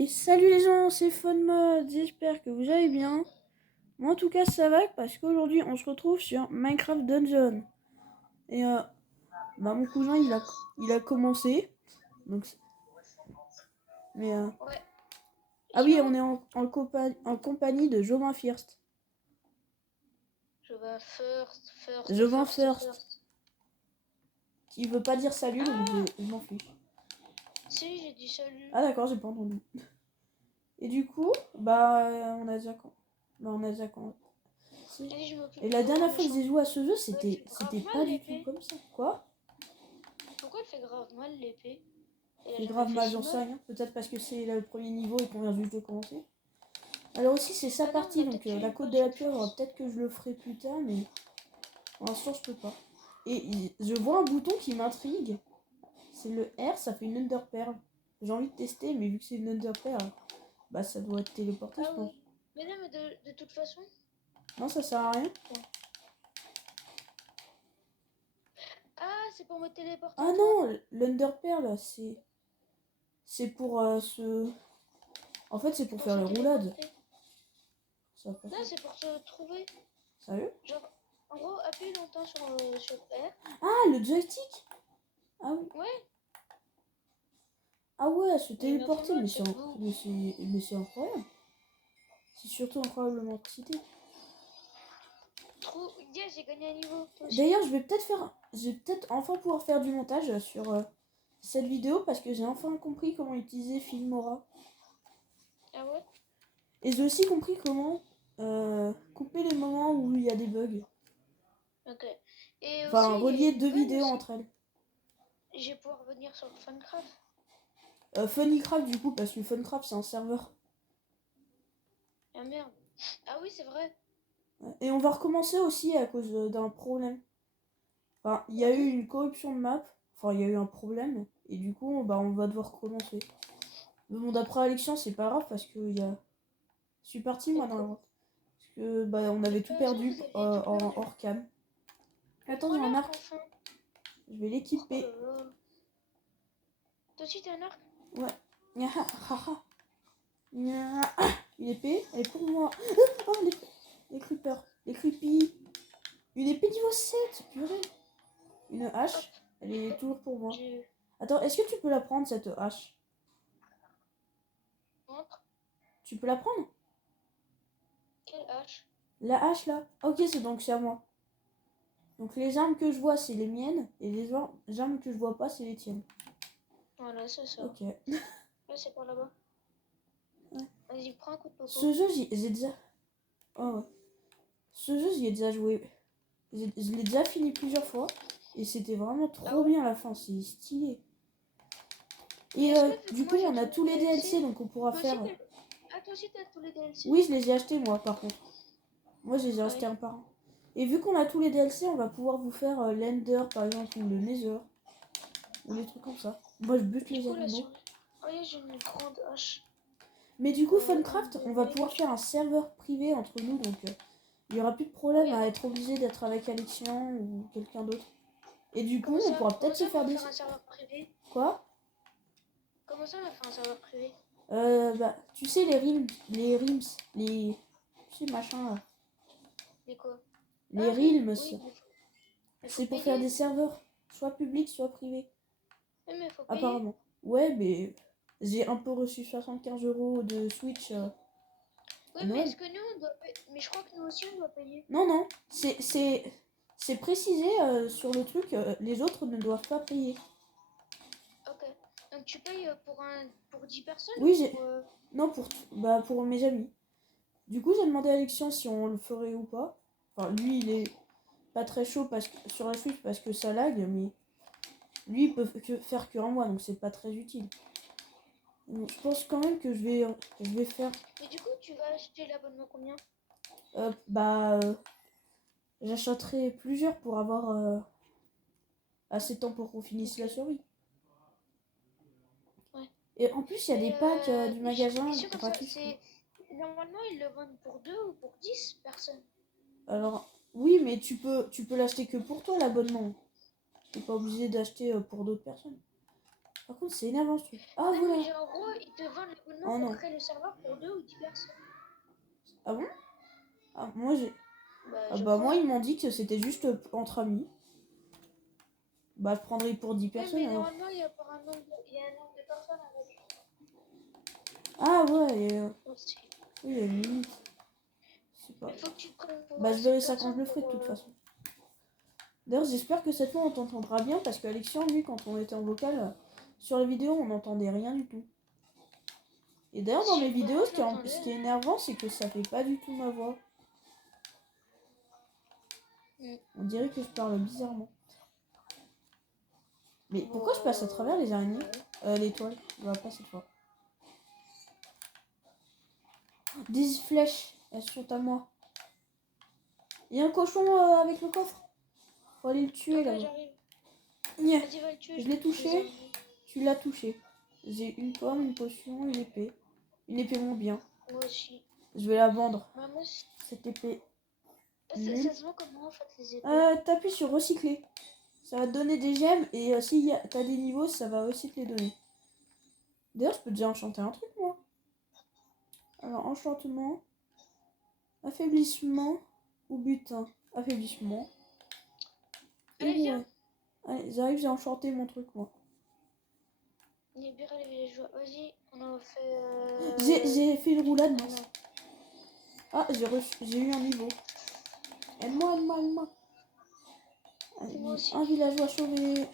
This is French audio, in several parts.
Et salut les gens, c'est FunMod, j'espère que vous allez bien. Moi en tout cas ça va parce qu'aujourd'hui on se retrouve sur Minecraft Dungeon. Et mon cousin il a commencé. Donc, mais Ouais. ah oui, Yo, on est en compagnie de Jovin First. je vais first, first, Jovin first, First. first. Qui veut pas dire salut donc je m'en fiche. Si, j'ai dit salut. Ah d'accord, j'ai pas entendu. Et du coup, on a déjà commencé. Allez, je m'occupe Et du la pauvre dernière fois que méchant. j'ai joué à ce jeu, Ouais, il c'était fait grave pas mal du tout l'épée. comme ça. Quoi? Pourquoi elle fait grave mal l'épée? Elle a C'est jamais grave fait mal, si j'en sais mal. rien. Peut-être parce que c'est le premier niveau et qu'on vient juste de commencer. Alors aussi, c'est sa Ah non, on partie, a donc peut-être fait la une côte de la potion de pieuvre, force. peut-être que je le ferai plus tard, mais pour l'instant, je peux pas. Et je vois un bouton qui m'intrigue. C'est le R, ça fait une Ender Pearl. J'ai envie de tester, mais vu que c'est une Ender Pearl, bah ça doit être téléporté, je Ah pense. oui. Mais non, mais de toute façon. Non, ça sert à rien. Ah, c'est pour me téléporter, Ah toi? non, l'Under Pearl, c'est pour En fait, c'est pour Pour faire se les roulades. téléporter. Ça va pas Non, faire. c'est pour se trouver. Sérieux? Genre, en gros, appuie longtemps sur R. Ah, le joystick. Ah oui. Ouais, Ah ouais, se mais il m'a fait téléporter, mal, c'est beau. mais c'est incroyable. C'est surtout incroyablement excité. Trop. Yes, j'ai gagné un niveau, toi aussi. D'ailleurs, je vais peut-être enfin pouvoir faire du montage sur cette vidéo parce que j'ai enfin compris comment utiliser Filmora. Ah ouais? Et j'ai aussi compris comment couper les moments où il y a des bugs. Ok. Et aussi, Enfin, il y a relier une deux nouvelle vidéos aussi. entre elles. Je vais pouvoir revenir sur Funcraft. Funnycraft du coup, parce que Funcraft c'est un serveur. Ah merde. Ah oui, c'est vrai. Et on va recommencer aussi à cause d'un problème. Enfin, il y a Ok. eu une corruption de map. Enfin, il y a eu un problème. Et du coup, on va devoir recommencer. Mais bon, d'après Alexian, c'est pas grave parce que je suis parti moi dans la Pourquoi? grotte. Parce que on De avait toute tout façon, perdu vous aviez tout en perdu. hors cam. Mais Attends, prends j'ai un l'arc arc. enfin. Je vais Oh là l'équiper. là. Toi aussi, t'as un arc? Ouais. Nyaha, haha. Nyaha. Une épée, elle est pour moi. Oh, les creepers. Les creepy. Une épée niveau 7, purée. Une Hop. hache, elle est toujours pour moi. Je Attends, est-ce que tu peux la prendre cette hache? montre. Tu peux la prendre? Quelle hache? La hache là? Ok, c'est à moi. Donc les armes que je vois, c'est les miennes. Et les armes que je vois pas, c'est les tiennes. Voilà, c'est ça. Ok. Là, c'est par là-bas. Ouais. Vas-y, prends un coup de popo. Ce jeu, j'ai déjà... Oh ouais. Ce jeu, j'y ai déjà joué. Je l'ai déjà fini plusieurs fois. Et c'était vraiment Ah trop ouais? bien à la fin. C'est stylé. Mais Et est-ce que vu du que coup, moi j'ai on a tous les tous les DLC. DLC, Donc on pourra toi aussi faire... t'as... Ah, toi aussi t'as tous les DLC? Oui, je les ai achetés moi par contre. Moi, je les ai achetés Ouais. un par un. Et vu qu'on a tous les DLC, on va pouvoir vous faire l'Ender par exemple, ou le Nether, ou les trucs comme ça. Moi, je bute Du les coup, là, animaux. sur... Oh, yeah, j'ai une grande hache. Mais du coup, Une Funcraft, on va méga pouvoir faire un serveur privé entre nous, donc il n'y aura plus de Oh, problème yeah. à être obligé d'être avec Alexian ou quelqu'un d'autre. Et du coup, Comment on ça? pourra peut-être Comment se ça, on faire va des... faire un serveur privé? Quoi? Comment ça, on va faire un serveur privé? Tu sais, les... Tu sais, machin là. Mais quoi? Les Ah oui, realms, oui, mais faut c'est pour faire payer. des serveurs, soit publics, soit privés. Oui, mais faut payer. Apparemment. Ouais, mais j'ai un peu reçu 75 € de Switch Oui, à mais Noël. est-ce que nous, on doit payer? Mais je crois que nous aussi, on doit payer. Non, non, c'est précisé sur le truc, les autres ne doivent pas payer. Ok. Donc tu payes pour 10 personnes Oui, ou j'ai... pour... Non, pour mes amis. Du coup, j'ai demandé à Alexian si on le ferait ou pas. Enfin, lui, il est pas très chaud sur la Switch parce que ça lag, mais lui, il peut faire que un mois, donc c'est pas très utile. Donc, je pense quand même que je vais faire... Mais du coup, tu vas acheter l'abonnement combien? euh, bah... euh, J'achèterai plusieurs pour avoir assez de temps pour qu'on finisse Ok. la survie. Ouais. Et en plus, il y a des Mais, packs du mais j'ai une magasin question comme ça. gratuits, je crois. C'est... Normalement, ils le vendent pour 2 ou pour 10 personnes. Alors, oui, mais tu peux l'acheter que pour toi, l'abonnement. T'es pas obligé d'acheter pour d'autres personnes. Par contre, c'est énervant ce truc. Ah, Non, mais voilà. genre, en gros, ils te vendent l'abonnement Oh pour non. créer le serveur pour 2 ou 10 personnes. Ah bon? Ah, moi, j'ai... Bah, Ah je bah, moi, crois. ils m'ont dit que c'était juste entre amis. Bah, je prendrais pour 10 Oui, personnes mais alors. normalement, il y a pas un nombre il y a un nombre de personnes avec. Ah ouais, Aussi. oui, il y a une limite. C'est pas... Mais faut que tu te prennes pour Bah, je assez de verrai ça quand je personnes le ferai de pour. toute façon. D'ailleurs, j'espère que cette fois on t'entendra bien parce qu'Alexian, lui, quand on était en vocal, sur la vidéo, on n'entendait rien du tout. Et d'ailleurs, dans mes vidéos, ce qui est énervant, c'est que ça fait pas du tout ma voix. On dirait que je parle bizarrement. Mais pourquoi je passe à travers les araignées? Les toiles. Bah, pas cette fois. Des flèches, elles sont à moi. Il y a un cochon avec le coffre. Faut aller le tuer Ok, là-bas. j'arrive. Nya. Vas-y, va le tuer. Je l'ai touché. Les araignées. Tu l'as touché. J'ai une pomme, une potion, une épée. Une épée mon bien. Moi aussi. Je vais la vendre. Bah, moi aussi. Cette épée. Ça se voit comment en fait les épées? T'appuies sur recycler. Ça va te donner des gemmes et si t'as des niveaux, ça va aussi te les donner. D'ailleurs, je peux déjà enchanter un truc, moi. Alors, enchantement, affaiblissement ou butin. Affaiblissement. Allez, Et viens. ouais. Allez, j'arrive, j'ai enchanté mon truc, moi. Libérer les villageois. Vas-y, on a fait. J'ai fait une roulade, Ah mince. non. Ah, j'ai eu un niveau. Aide-moi, aide-moi, aide-moi. Moi aussi. Un villageois sauvé.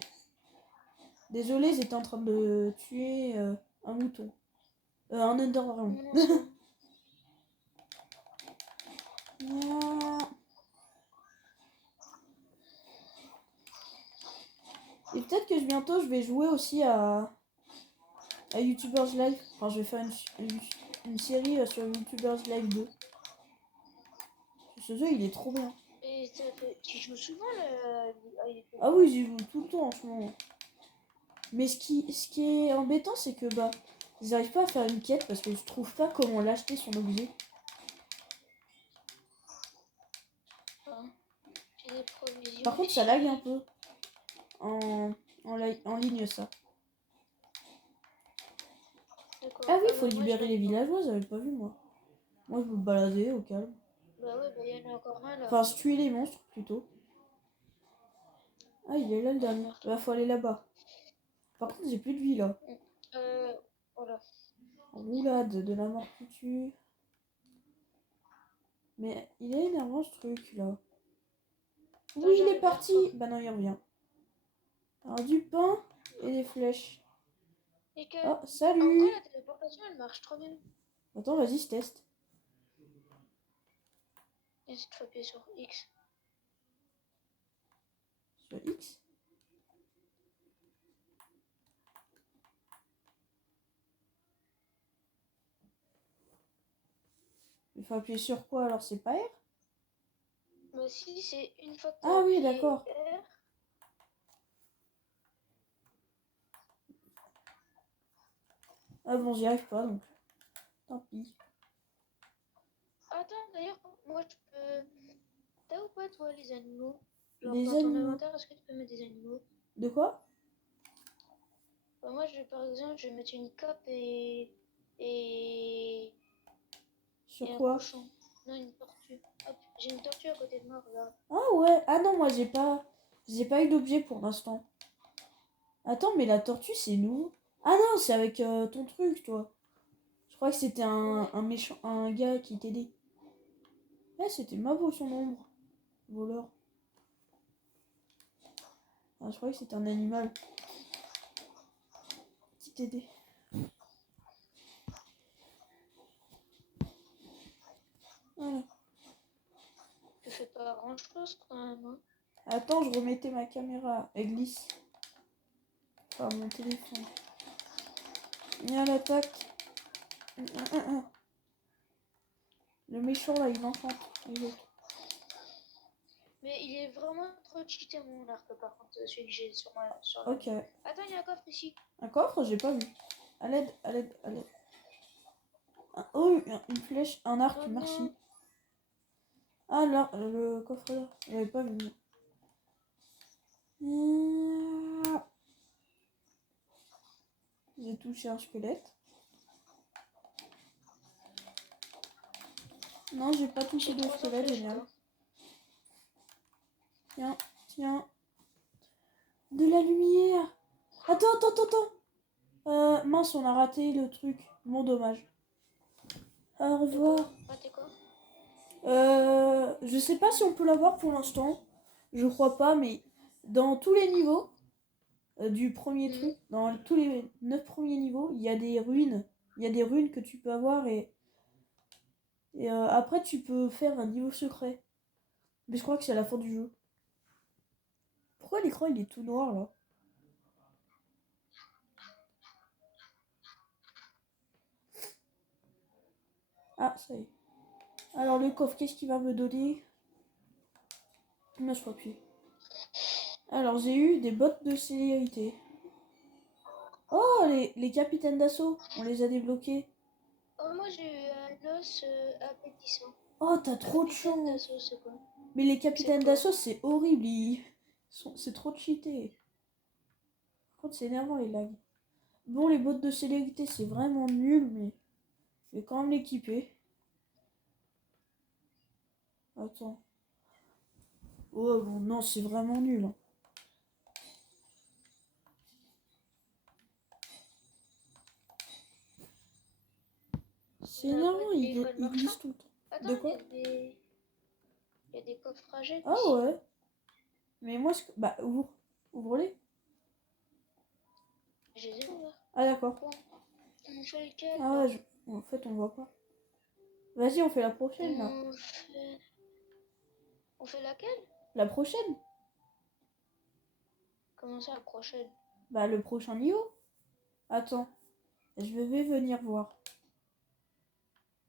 Désolé, j'étais en train de tuer un mouton. Un Ender Dragon. Non, c'est bon. Et peut-être que bientôt je vais jouer aussi à YouTubers Live. Enfin, je vais faire une série sur YouTubers Live 2. Ce jeu, il est trop bien. Et tu joues souvent Ah oui, j'y joue tout le temps en ce moment. Mais ce qui est embêtant, c'est que bah, j'arrive pas à faire une quête parce que je trouve pas comment l'acheter son objet. J'ai des provisions. Par contre, ça lag un peu en ligne, ça. Ah oui, faut libérer les villageois, j'avais pas vu moi. Moi, je me baladais au calme. Bah ouais, bah y en a encore un là. Enfin, se tuer les monstres plutôt. Ah, il est là le dernier. Bah, faut aller là-bas. Par contre, j'ai plus de vie là. Voilà. Roulade de la mort qui tue. Mais il est énervant ce truc là. Oui, il est parti. Bah non, il revient. Alors, du pain et des flèches. Et que. Oh, En salut. vrai, la téléportation elle marche trop bien. Attends, vas-y, je teste. Et cette fois, appuyer sur X. Sur X. Il faut appuyer sur quoi alors? C'est pas R? Bah si, c'est une fois que Ah oui, d'accord. R. Ah bon, j'y arrive pas donc. Tant pis. Attends, d'ailleurs, moi je peux. T'as ou pas toi les animaux? Genre Les dans ton animaux. inventaire, est-ce que tu peux mettre des animaux? De quoi? Bah, moi, par exemple, je vais mettre une cape et Sur un quoi? cochon. Non, une tortue. Hop, j'ai une tortue à côté de moi, regarde. Ah ouais. Ah non, moi j'ai pas eu d'objet pour l'instant. Attends, mais la tortue c'est nous. Ah non, c'est avec ton truc, toi. Je crois que c'était un méchant, un gars qui t'aidait. Ah, c'était ma son ombre. Voleur. Ah, je croyais que c'était un animal qui t'aidait. Voilà. Je fais pas grand chose quand même. Hein. Attends, je remettais ma caméra. Elle glisse. Enfin, mon téléphone. Viens à l'attaque. Le méchant là, il enchante. Mais il est vraiment trop cheaté mon arc par contre, celui que j'ai sur moi. Ok. Attends, il y a un coffre ici. Un coffre, j'ai pas vu. À l'aide, à l'aide, à l'aide. Oh, une flèche, un arc, Oh, merci. non. Ah là, le coffre là, j'avais pas vu. J'ai touché un squelette. Non, j'ai pas touché J'ai de 300 squelette, flèches, génial. quoi. Tiens, tiens. De la lumière. Attends. Mince, on a raté le truc. Bon, dommage. Au revoir. Raté quoi? Je sais pas si on peut l'avoir pour l'instant. Je crois pas, mais dans tous les niveaux du premier truc, dans tous les 9 premiers niveaux, il y a des runes. Il y a des runes que tu peux avoir et après tu peux faire un niveau secret. Mais je crois que c'est à la fin du jeu. Pourquoi l'écran il est tout noir là? Ah, ça y est. Alors le coffre, qu'est-ce qu'il va me donner? Ne sois plus. Alors j'ai eu des bottes de célérité. Oh, les capitaines d'assaut, on les a débloqués. Oh, moi j'ai eu un os appétissant. Oh, t'as trop de Capitaine chance. d'assaut, c'est quoi? Mais les capitaines C'est quoi? d'assaut, c'est horrible. C'est trop cheaté. Par contre, c'est énervant les lags. Bon, les bottes de célérité, c'est vraiment nul, mais je vais quand même l'équiper. Attends. Oh, bon, non, c'est vraiment nul. Hein. C'est On a énervant, pas de il code marchand. glisse tout le temps. Attends, De quoi? il y a des coffrages Ah ici. ouais. Mais moi, bah, ouvre-les. Je les ai ouverts. Ah d'accord. Bon, on fait lequel Ah là? ouais, en fait, on voit pas. Vas-y, on fait la prochaine, là. On fait laquelle? La prochaine? Comment ça, la prochaine? Bah, le prochain niveau. Attends. Je vais venir voir.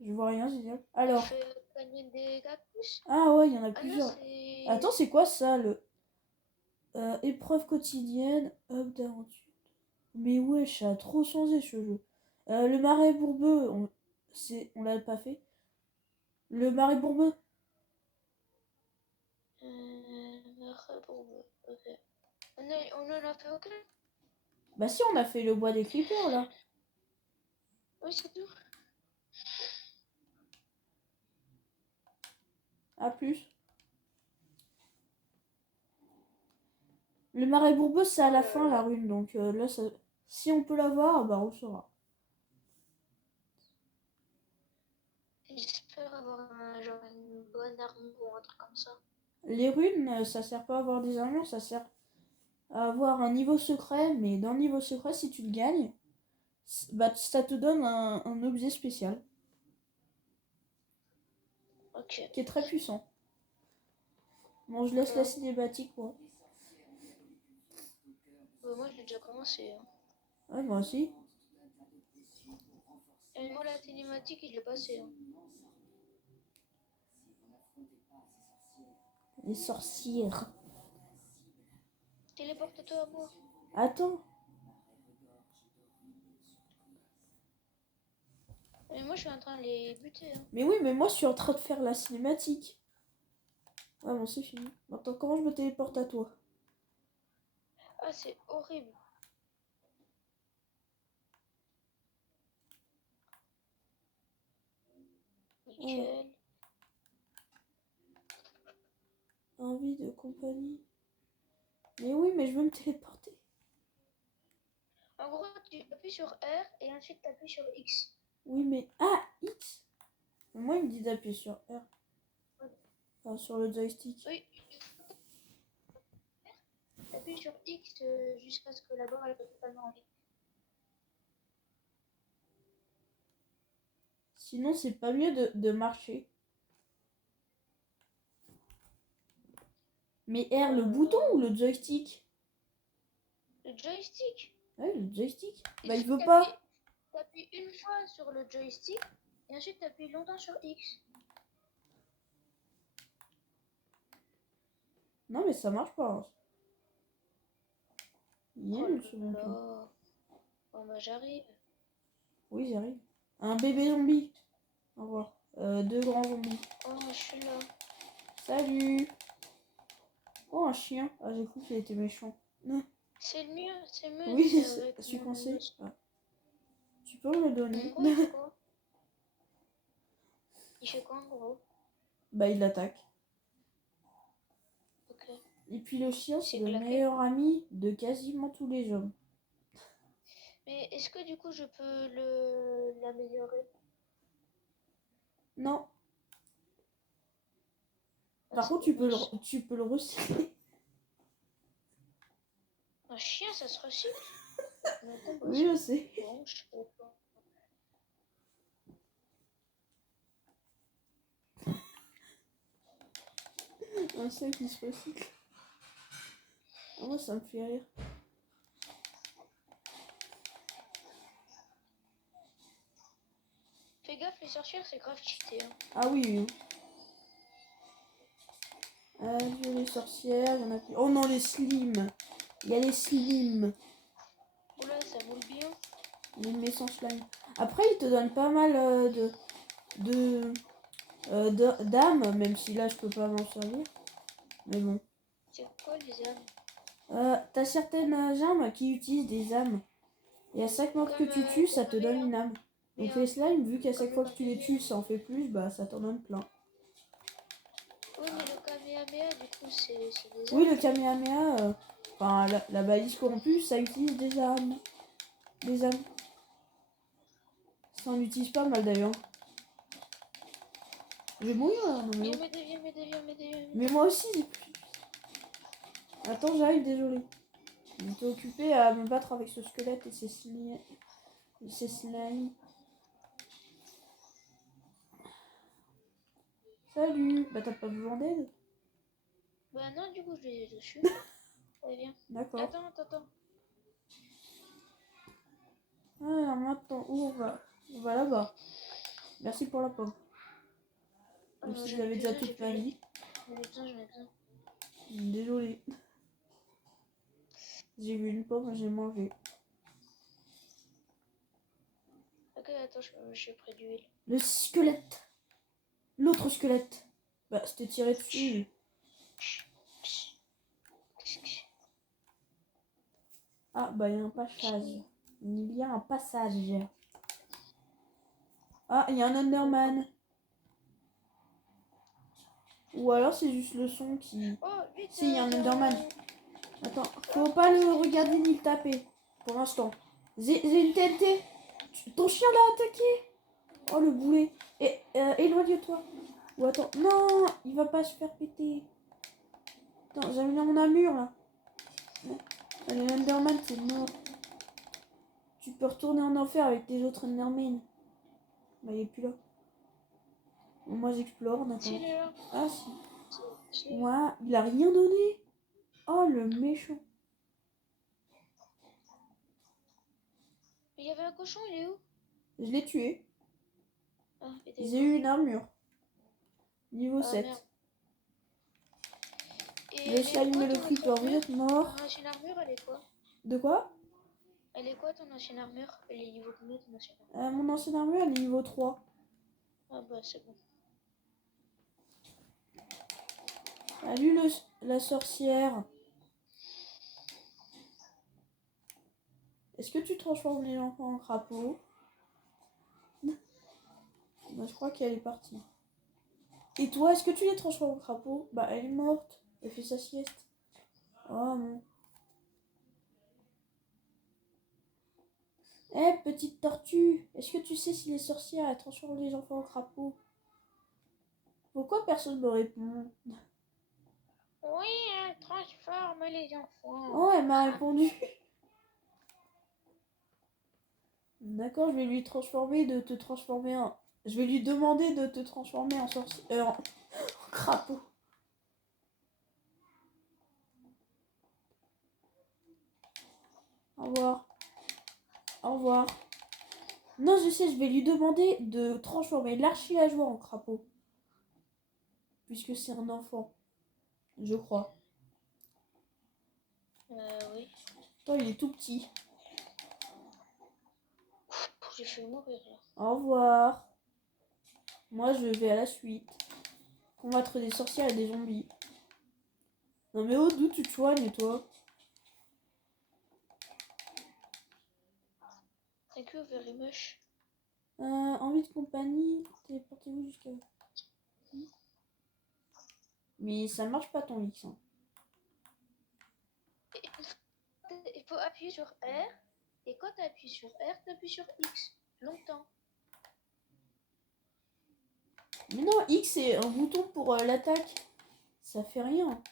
Je vois rien, génial. Alors. On fait le canyon des cactus? Ah ouais, il y en a Ah non, plusieurs. c'est... Attends, c'est quoi ça, le... épreuve quotidienne, hub d'aventure. Mais wesh, ça a trop changé ce jeu. Le marais bourbeux, on l'a pas fait. Le marais bourbeux. Ok. On en a fait aucun? Bah si, on a fait le bois des creepers, là. Oui, c'est tout. À plus. Le marais bourbeux, c'est à la fin, la rune. Donc là, ça... si on peut l'avoir, bah on saura. J'espère avoir genre une bonne armure ou un truc comme ça. Les runes, ça sert pas à avoir des armures, ça sert à avoir un niveau secret. Mais dans le niveau secret, si tu le gagnes, bah ça te donne un objet spécial. Ok. Qui est très puissant. Bon, je laisse la cinématique, moi. Moi, j'ai déjà commencé. Hein. Ouais, moi aussi. Et moi, la cinématique, il est passé. Hein. Les sorcières. Téléporte-toi à moi. Attends. Et moi, je suis en train de les buter. Hein. Mais oui, mais moi, je suis en train de faire la cinématique. Ah bon, c'est fini. Maintenant, comment je me téléporte à toi? Ah, c'est horrible. Nickel. Envie de compagnie. Mais oui, mais je veux me téléporter. En gros, tu appuies sur R et ensuite tu appuies sur X. Oui, mais... Ah, X. Moi, il me dit d'appuyer sur R. Enfin, sur le joystick. Oui. T'appuies sur X jusqu'à ce que la barre elle soit totalement en ligne. Sinon, c'est pas mieux de marcher. Mais R, le bouton ou le joystick? Le joystick. Ouais, le joystick. Bah, il Si veut pas. t'appuies une fois sur le joystick et ensuite t'appuies longtemps sur X. Non, mais ça marche pas. Hein. Il est nul, ce bouton. Bon, bah, j'arrive. Oui, j'arrive. Un bébé zombie. Au revoir. 2 grands zombies. Oh, je suis là. Salut. Oh, un chien. Ah, j'ai cru qu'il était méchant. C'est le mieux, Oui, c'est je avec suis mon coincée. os. Ah. Tu peux me le donner? En gros, il fait quoi? Il fait quoi en gros? Bah, il l'attaque. Ok. Et puis le chien, c'est C'est le claqué. meilleur ami de quasiment tous les hommes. Mais est-ce que du coup je peux l'améliorer? Non. Ah, Par c'est contre, dommage. tu peux le recycler. Un chien, ça se recycle? D'accord, bah, Oui, je sais. bon, je sais pas. Un chien qui se recycle. Ah, moi, ça me fait rire. Fais gaffe, les sorcières, c'est grave cheaté. Hein. Ah oui, oui. Adieu les sorcières, il y en a plus. Oh non, les slims. Il y a les slims. Oula, ça vole bien. Les méchants slime. Après, ils te donnent pas mal d'âmes, même si là, je peux pas m'en servir. Mais bon. C'est quoi les âmes? T'as certaines âmes qui utilisent des âmes. Et à chaque mort que Comme tu tues, ça te donne une âme. Donc les slimes, vu qu'à comme chaque le fois que tu les tues, Kamehameha. ça en fait plus, bah ça t'en donne plein. Oui, mais le Kamehameha, du coup, c'est des Oui, âmes. le Kamehameha, enfin la balise corrompue, ça utilise des âmes. Des âmes. Ça en utilise pas mal d'ailleurs. Je vais mourir là, non mais Viens oh. m'aider, viens m'aider, viens m'aider, viens m'aider. Mais moi aussi, j'ai plus. Attends, j'arrive, désolé. J'étais occupé à me battre avec ce squelette et ses slimes. Salut. Bah t'as pas besoin d'aide? Bah non, du coup, je l'ai dessus. Allez, viens. D'accord. Attends. Alors maintenant, où on va? On va là-bas. Merci pour la pomme. Même si je l'avais déjà toute ma vie. J'en ai besoin. Désolé. J'ai vu une pomme, j'ai mangé. Ok, attends, je suis près d'huile. Le squelette. L'autre squelette. Bah, c'était tiré dessus. Ah, bah, il y a un passage. Il y a un passage. Ah, il y a un Underman. Ou alors c'est juste le son qui... Oh, vite, Si, il y a un Underman. Attends, faut pas le regarder ni le taper. Pour l'instant. J'ai une TNT. Ton chien l'a attaqué. Oh, le boulet. Et éloigne-toi. Ou attends. Non, il va pas se faire péter. Attends, j'ai mis mon armure là. Allez, l'Enderman, c'est mort. Tu peux retourner en enfer avec tes autres Endermen. Bah, il est plus là. Bon, moi, j'explore, d'accord. Si, il est là. Ah, si. Si. Ouais, il a rien donné. Oh, le méchant. Mais il y avait un cochon, il est où? Je l'ai tué. Ah, J'ai eu une armure. Niveau 7. Merde. Le slime et le creeper, vous êtes mort. Ton ancienne armure, elle est quoi? De quoi? Elle est quoi ton ancienne armure? Elle est niveau combien ton ancienne armure? Mon ancienne armure, elle est niveau 3. Ah bah c'est bon. Salut la sorcière. Est-ce que tu transformes les enfants en crapauds? Bah, je crois qu'elle est partie. Et toi, est-ce que tu les transformes en crapauds? Bah, elle est morte. Elle fait sa sieste. Oh non. Eh, petite tortue, est-ce que tu sais si les sorcières elles transforment les enfants en crapauds? Pourquoi personne me répond? Oui, elle transforme les enfants. Oh, elle m'a répondu. D'accord, je vais lui transformer de te transformer en... Je vais lui demander de te transformer en sorcière... en crapaud. Au revoir. Au revoir. Non, je sais, je vais lui demander de transformer l'archi-lajoie en crapaud. Puisque c'est un enfant. Je crois. Oui. Attends, il est tout petit. J'ai fait mourir là. Au revoir. Moi, je vais à la suite. Combattre des sorcières et des zombies. Non mais oh, d'où tu te soignes, toi? T'inquiète, Thank you very much. Envie de compagnie, téléportez-vous jusqu'à... Mais ça marche pas ton X. Hein. Il faut appuyer sur R. Et quand tu appuies sur R, tu appuies sur X. Longtemps. Mais non, X c'est un bouton pour l'attaque. Ça fait rien.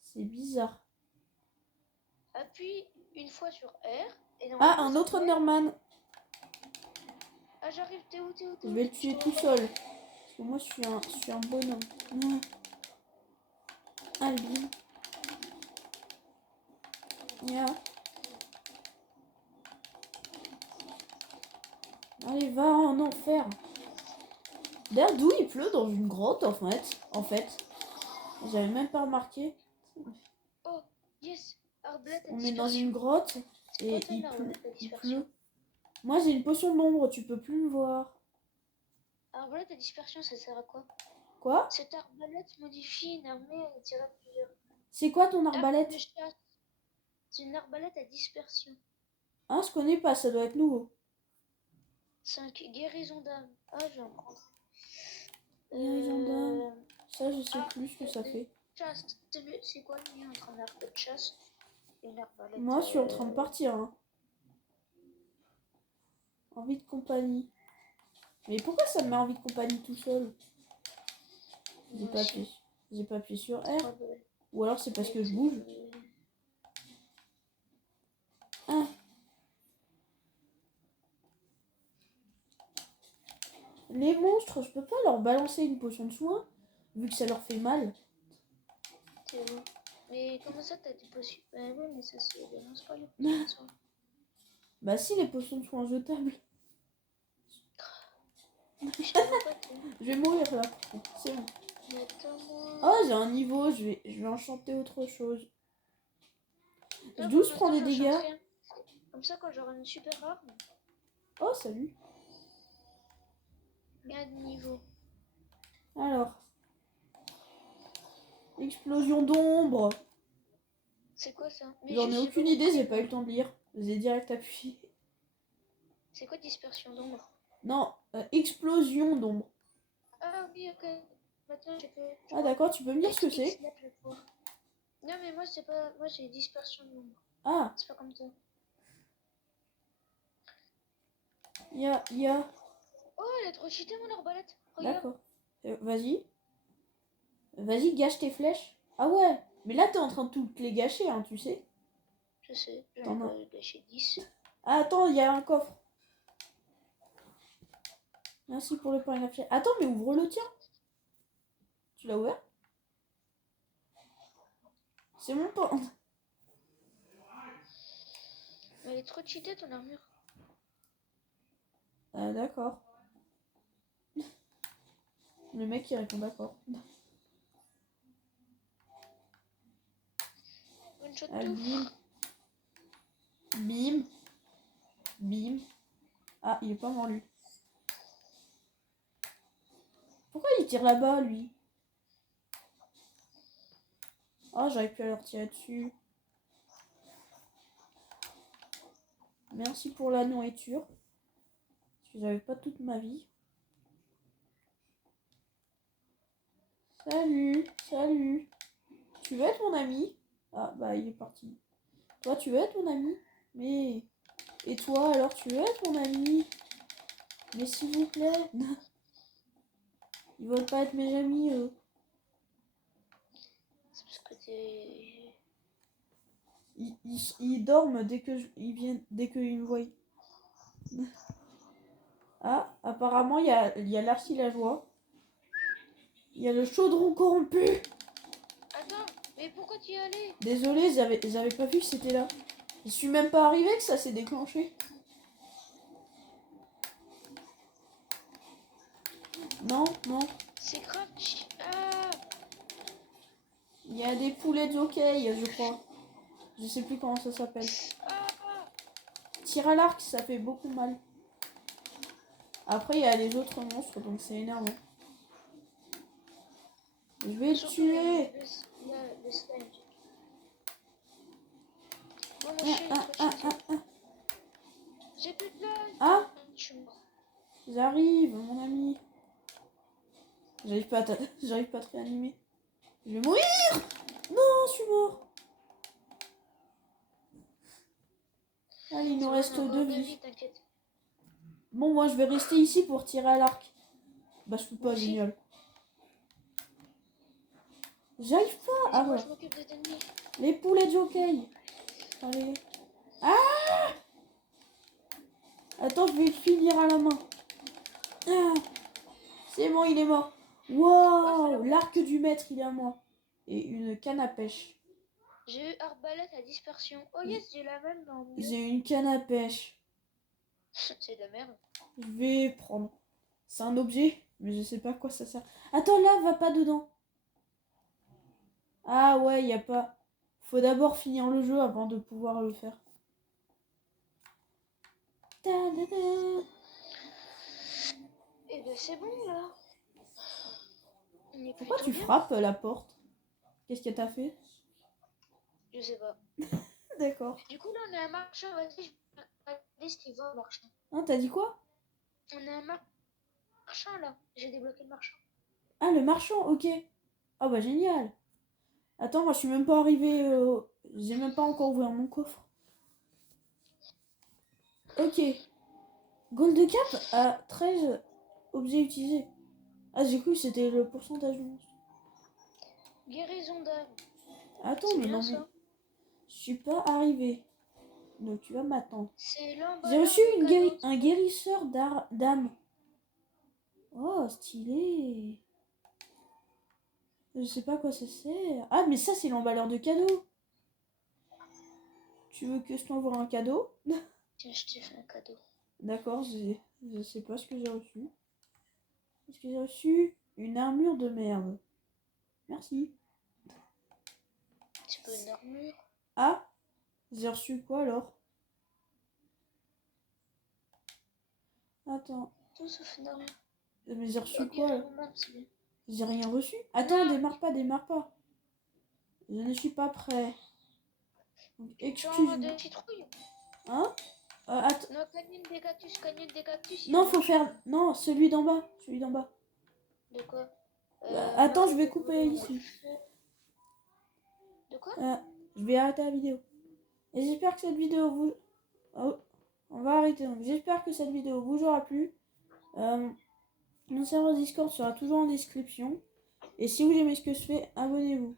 C'est bizarre. Appuie une fois sur R. Et Ah, un autre R. Enderman. Ah, j'arrive, t'es où? Je vais le tuer tout seul. Parce que moi, je suis un bonhomme. Allez. Yeah. Allez, va en enfer. D'ailleurs, d'où il pleut dans une grotte, en fait. J'avais même pas remarqué. Oh, yes. Arbalète à On est dans dispersion. une grotte et il pleut. Moi, j'ai une potion d'ombre, tu peux plus me voir. Arbalète à dispersion, ça sert à quoi? Quoi? Cette arbalète modifie une armée et tire à plusieurs. C'est quoi ton Arme arbalète? de chasse. C'est une arbalète à dispersion. Ah, je connais pas, ça doit être nouveau. 5. Guérison d'âme. Ah, j'en prends. Guérison d'âme. Ça, je sais plus ce que ça fait. Chasse. C'est quoi le lien entre un arc de chasse et une arbalète? Moi, je suis en train de partir. Hein. Envie de compagnie. Mais pourquoi ça me met envie de compagnie tout seul? J'ai pas appuyé sur R. Ou alors c'est parce que je bouge. Ah. Les monstres, je peux pas leur balancer une potion de soin vu que ça leur fait mal. C'est bon. Mais comment ça t'as des potions? Bah oui, mais ça se balance pas les potions de soin. Bah si, les potions de soin jetables. Je vais mourir là. C'est bon. Oh, j'ai un niveau, je vais enchanter autre chose. D'où je prends des dégâts. Comme ça, quand j'aurai une super arme. Oh, salut. Gain de niveau. Alors. Explosion d'ombre. C'est quoi ça? J'en ai aucune idée, j'ai pas eu le temps de lire. J'ai direct appuyé. C'est quoi dispersion d'ombre? Non, explosion d'ombre. Ah oui, ok. Attends, ah d'accord, tu peux me dire ce que c'est? Non mais moi c'est pas... Moi j'ai dispersion d'ombre. Ah. C'est pas comme ça. Ya. Oh, elle a trop cheaté mon arbalète. D'accord. Vas-y. Vas-y, gâche tes flèches. Ah ouais. Mais là, t'es en train de toutes les gâcher, hein, tu sais. Je sais, j'en ai gâché 10. Ah, attends, il y a un coffre. Merci pour le pain et la flèche. Attends, mais ouvre le tien. Tu l'as ouvert? C'est mon pain. Elle est trop cheatée ton armure. Ah, d'accord. Le mec qui répond d'accord. Ah, bim. Bim. Bim. Ah, il est pas mort lui. Pourquoi il tire là-bas lui? Oh, j'aurais pu leur tirer dessus. Merci pour la nourriture. Parce que j'avais pas toute ma vie. Salut, salut. Tu veux être mon ami? Ah, bah il est parti. Toi, tu veux être mon ami? Mais... Et toi, alors, tu veux être mon ami? Mais s'il vous plaît. Ils veulent pas être mes amis, eux. C'est parce que t'es... Ils dorment dès que ils viennent, dès qu'ils me voient. Ah, apparemment, il y a l'archi-la-joie. Il y a le chaudron corrompu. Attends, mais pourquoi tu y allais? Désolé, j'avais pas vu que c'était là. Je suis même pas arrivé que ça s'est déclenché. Non. C'est grave. Ah. Il y a des poulets de hockey, je crois. Je sais plus comment ça s'appelle. Tir à l'arc, ça fait beaucoup mal. Après, il y a les autres monstres, donc c'est énervant. Je vais le tuer. J'ai plus de place. Ah, Je suis mort. j'arrive, mon ami. J'arrive pas à j'arrive pas à te réanimer. Je vais mourir. Non, je suis mort. Allez, il nous C'est bon, reste on a 2 deux vies. vies, t'inquiète. Bon, moi, je vais rester ici pour tirer à l'arc. Bah, je peux Moi pas, aussi. génial. J'arrive pas. Ah, Vas-y, moi voilà. je m'occupe des ennemis. Les poulets de jockey. Allez. Ah, attends, je vais le finir à la main. Ah, c'est bon, il est mort. Waouh, l'arc du maître, il est à moi. Et une canne à pêche. J'ai eu arbalète à dispersion. Oh yes, j'ai la même dans mon. J'ai une canne à pêche. C'est de la merde. Je vais prendre. C'est un objet, mais je sais pas à quoi ça sert. Attends, là, va pas dedans. Ah ouais, y a pas. Faut d'abord finir le jeu avant de pouvoir le faire. Ta-da-da. Et ben c'est bon là. On est Pourquoi plutôt tu bien. frappes la porte? Qu'est-ce qu'elle t'a fait? Je sais pas. D'accord. Du coup là on a un marchand. Vas-y, je vais regarder ce qu'il va au marchand. Hein, t'as dit quoi? On a un marchand là. J'ai débloqué le marchand. Ah, le marchand, ok. Ah bah génial. Attends, moi je suis même pas arrivé. J'ai même pas encore ouvert mon coffre. Ok. Gold cap à 13 objets utilisés. Ah, j'ai cru que c'était le pourcentage de monstres. Guérison d'âme. Attends, C'est mais bien non, mais ça. je suis pas arrivé. Donc tu vas m'attendre. C'est J'ai l'emballeur reçu de cadeaux. un guérisseur d'âme. Oh, stylé. Je sais pas à quoi ça sert. Ah, mais ça, c'est l'emballeur de cadeaux. Tu veux que je t'envoie un cadeau? Tiens, je t'ai fait un cadeau. D'accord, je sais pas ce que j'ai reçu. Est-ce que j'ai reçu une armure de merde? Merci. Tu peux une armure. Ah, j'ai reçu quoi alors? Attends, Tout sauf une armure. mais j'ai reçu Ok, quoi là? c'est bien. J'ai rien reçu. Attends, Non. démarre pas, démarre pas. Je ne suis pas prêt. Donc, Genre excuse-moi. de citrouille. Hein? Attends. Non, canyon des cactus. Il y a Non, un faut marchand. faire. Non, celui d'en bas. Celui d'en bas. De quoi Attends, je vais magasin couper volant, ici. De quoi Je vais arrêter la vidéo. Et j'espère que cette vidéo vous... Oh, on va arrêter. Donc j'espère que cette vidéo vous aura plu. Mon serveur Discord sera toujours en description. Et si vous aimez ce que je fais, abonnez-vous.